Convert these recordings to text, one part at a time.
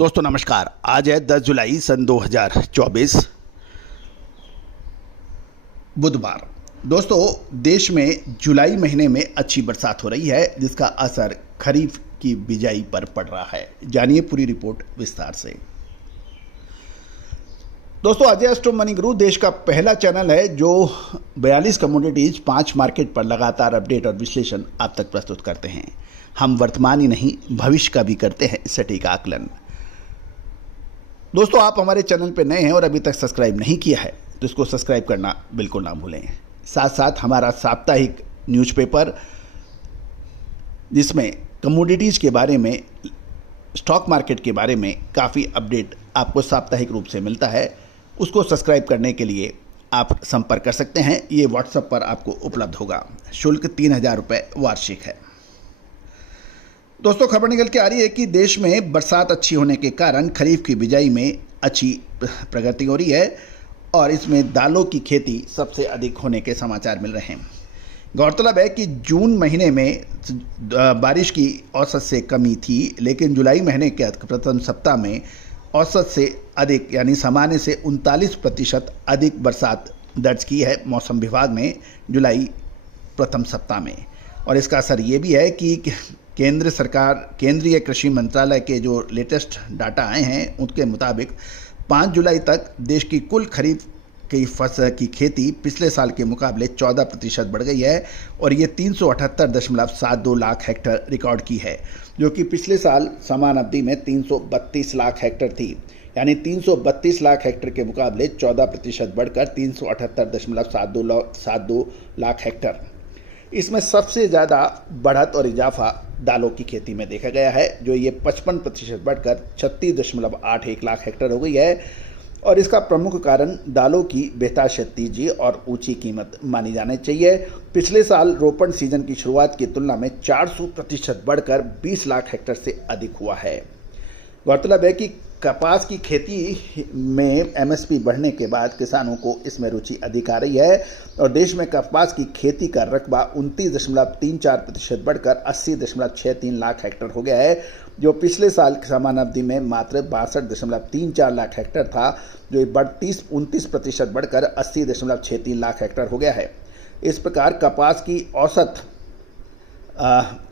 दोस्तों नमस्कार। आज है 10 जुलाई सन 2024 बुधवार। दोस्तों देश में जुलाई महीने में अच्छी बरसात हो रही है जिसका असर खरीफ की बिजाई पर पड़ रहा है। जानिए पूरी रिपोर्ट विस्तार से। दोस्तों अजय एस्ट्रो मनी गुरु देश का पहला चैनल है जो 42 कमोडिटीज 5 मार्केट पर लगातार अपडेट और विश्लेषण आप तक प्रस्तुत करते हैं। हम वर्तमान ही नहीं भविष्य का भी करते हैं सटीक आकलन। दोस्तों आप हमारे चैनल पर नए हैं और अभी तक सब्सक्राइब नहीं किया है तो इसको सब्सक्राइब करना बिल्कुल ना भूलें। साथ साथ हमारा साप्ताहिक न्यूज़पेपर जिसमें कमोडिटीज़ के बारे में, स्टॉक मार्केट के बारे में काफ़ी अपडेट आपको साप्ताहिक रूप से मिलता है, उसको सब्सक्राइब करने के लिए आप संपर्क कर सकते हैं। ये व्हाट्सएप पर आपको उपलब्ध होगा। शुल्क 3000 रुपये वार्षिक है। दोस्तों खबर निकल के आ रही है कि देश में बरसात अच्छी होने के कारण खरीफ की बिजाई में अच्छी प्रगति हो रही है और इसमें दालों की खेती सबसे अधिक होने के समाचार मिल रहे हैं। गौरतलब है कि जून महीने में बारिश की औसत से कमी थी, लेकिन जुलाई महीने के प्रथम सप्ताह में औसत से अधिक यानी सामान्य से 39% अधिक बरसात दर्ज की है मौसम विभाग ने जुलाई प्रथम सप्ताह में। और इसका असर ये भी है कि केंद्र सरकार, केंद्रीय कृषि मंत्रालय के जो लेटेस्ट डाटा आए हैं उनके मुताबिक 5 जुलाई तक देश की कुल खरीफ की फसल की खेती पिछले साल के मुकाबले 14% बढ़ गई है और ये 378.72 लाख हेक्टेयर रिकॉर्ड की है, जो कि पिछले साल समान अवधि में 332 लाख हेक्टेयर थी। यानी 332 लाख हेक्टेयर के मुकाबले 14% बढ़कर 378.72 लाख हेक्टेयर। इसमें सबसे ज़्यादा बढ़त और इजाफा दालों की खेती में देखा गया है, जो ये 55% बढ़कर 36.81 लाख हेक्टेयर हो गई है। और इसका प्रमुख कारण दालों की बेहतर क्षितिजी और ऊंची कीमत मानी जानी चाहिए। पिछले साल रोपण सीजन की शुरुआत की तुलना में 400% बढ़कर 20 लाख हेक्टेयर से अधिक हुआ है। गौरतलब है कि कपास की खेती में एमएसपी बढ़ने के बाद किसानों को इसमें रुचि अधिक आ रही है और देश में कपास की खेती का रकबा 29.34% बढ़कर 80.63 लाख हेक्टेयर हो गया है, जो पिछले साल समान अवधि में मात्र 62.34 लाख हेक्टेयर था, जो 29% बढ़कर 80.63 लाख हेक्टेयर हो गया है। इस प्रकार कपास की औसत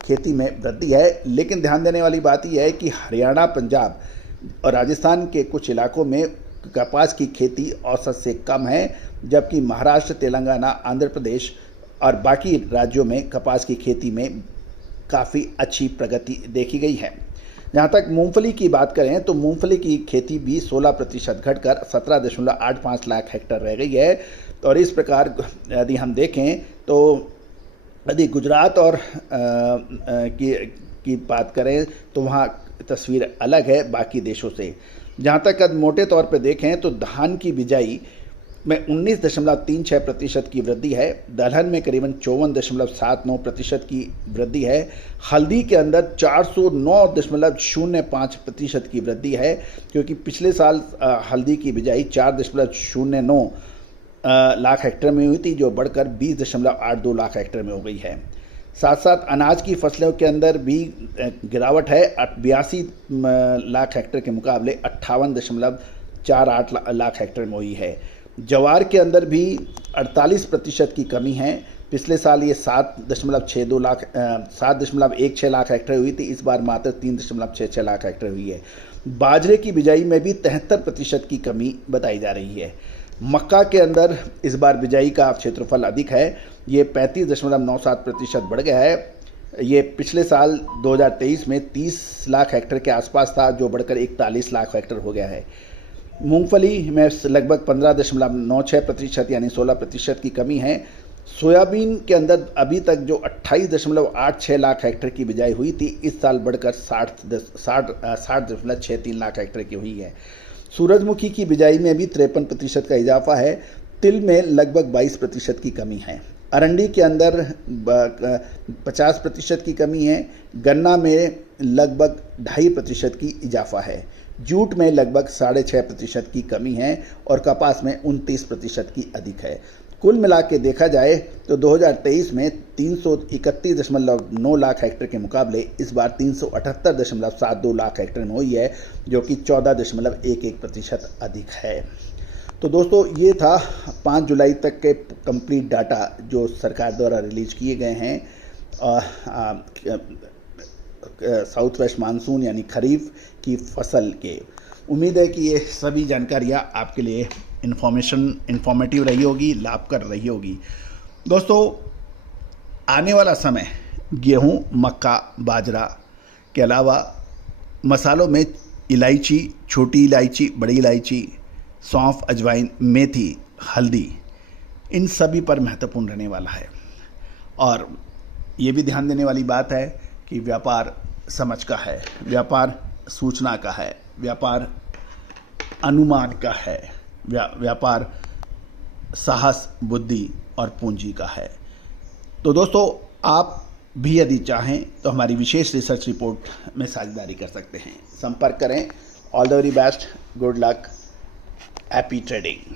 खेती में वृद्धि है, लेकिन ध्यान देने वाली बात यह है कि हरियाणा, पंजाब और राजस्थान के कुछ इलाकों में कपास की खेती औसत से कम है, जबकि महाराष्ट्र, तेलंगाना, आंध्र प्रदेश और बाकी राज्यों में कपास की खेती में काफ़ी अच्छी प्रगति देखी गई है। जहाँ तक मूंगफली की बात करें तो मूंगफली की खेती भी 16% घटकर 17.85 लाख हेक्टेयर रह गई है। और इस प्रकार यदि हम देखें तो यदि गुजरात और की बात करें तो वहाँ तस्वीर अलग है बाकी देशों से। जहाँ तक मोटे तौर पे देखें तो धान की बिजाई में 19.36% की वृद्धि है, दलहन में करीबन 54.79% की वृद्धि है, हल्दी के अंदर 409.05% की वृद्धि है, क्योंकि पिछले साल हल्दी की बिजाई 4.09 लाख हेक्टेयर में हुई थी, जो बढ़कर 20.82 लाख हेक्टेयर में हो गई है। साथ साथ अनाज की फसलों के अंदर भी गिरावट है, 82 लाख हेक्टेयर के मुकाबले 58.48 लाख हेक्टेयर में हुई है। ज्वार के अंदर भी 48% की कमी है। पिछले साल ये 7.16 लाख हेक्टेयर हुई थी, इस बार मात्र 3.66 लाख हेक्टेयर हुई है। बाजरे की बिजाई में भी 73% की कमी बताई जा रही है। मक्का के अंदर इस बार बिजाई का क्षेत्रफल अधिक है, ये 35.97% बढ़ गया है। ये पिछले साल 2023 में 30 लाख हेक्टेयर के आसपास था, जो बढ़कर 41 लाख हेक्टेयर हो गया है। मूंगफली में लगभग 15.96% यानी 16% की कमी है। सोयाबीन के अंदर अभी तक जो 28.86 लाख हेक्टेयर की बिजाई हुई थी, इस साल बढ़कर 60.63 लाख हेक्टेयर की हुई है। सूरजमुखी की बिजाई में भी 53% का इजाफा है। तिल में लगभग 22% की कमी है। अरंडी के अंदर 50% की कमी है। गन्ना में लगभग 2.5% की इजाफा है। जूट में लगभग 6.5% की कमी है और कपास में 29% की अधिक है। कुल मिला के देखा जाए तो 2023 में 331.9 लाख हेक्टेयर के मुकाबले इस बार 378.72 लाख हेक्टेयर में हुई है, जो कि 14.11% अधिक है। तो दोस्तों ये था 5 जुलाई तक के कंप्लीट डाटा जो सरकार द्वारा रिलीज किए गए हैं साउथ वेस्ट मानसून यानी खरीफ की फसल के। उम्मीद है कि ये सभी जानकारियाँ आपके लिए इन्फॉर्मेटिव रही होगी, लाभ कर रही होगी। दोस्तों आने वाला समय गेहूँ, मक्का, बाजरा के अलावा मसालों में इलायची, छोटी इलायची, बड़ी इलायची, सौंफ, अजवाइन, मेथी, हल्दी, इन सभी पर महत्वपूर्ण रहने वाला है। और ये भी ध्यान देने वाली बात है कि व्यापार समझ का है, व्यापार सूचना का है, व्यापार अनुमान का है, व्यापार साहस, बुद्धि और पूंजी का है। तो दोस्तों आप भी यदि चाहें तो हमारी विशेष रिसर्च रिपोर्ट में साझेदारी कर सकते हैं। संपर्क करें। All the very best, good luck, happy trading.